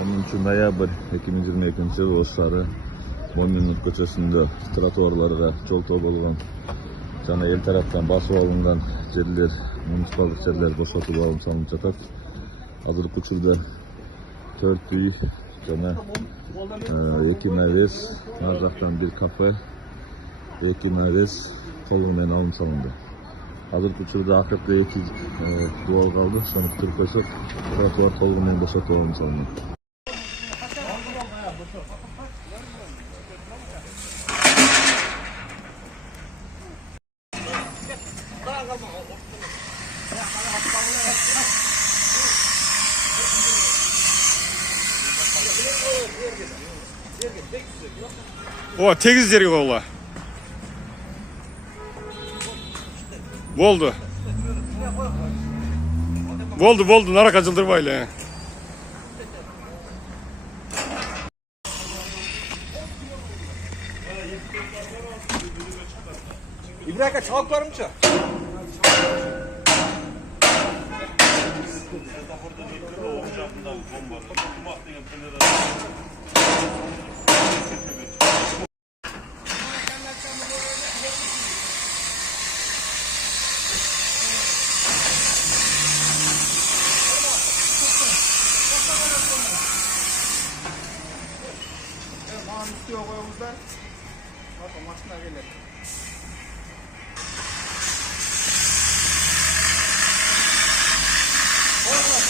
10 noyabr 2022 Oş şahri Mo'minlik көчөсүндө тротуарларга жол тоболгон жана эл тараптан басып алынган жерлер, муниципалдык жерлер бошотулуп салынып жатат. Азыркы учурда 4 үй жана 2 навес, ар жактан бир кафе, 2 навес толугу менен алынып салынды. Азыркы учурда акыркы 2 дуал калды, ошону бүтүрүп койсок, тротуар толугу менен бошотуп алынып салынат. О, тегиз жерге койгула. Болду. Болду, наракка жылдырбайлы. İbrahim'e çabuk varmış ya. Mağın üstü yok oyumuzdan. Bak o maçına gelir. Olmaz.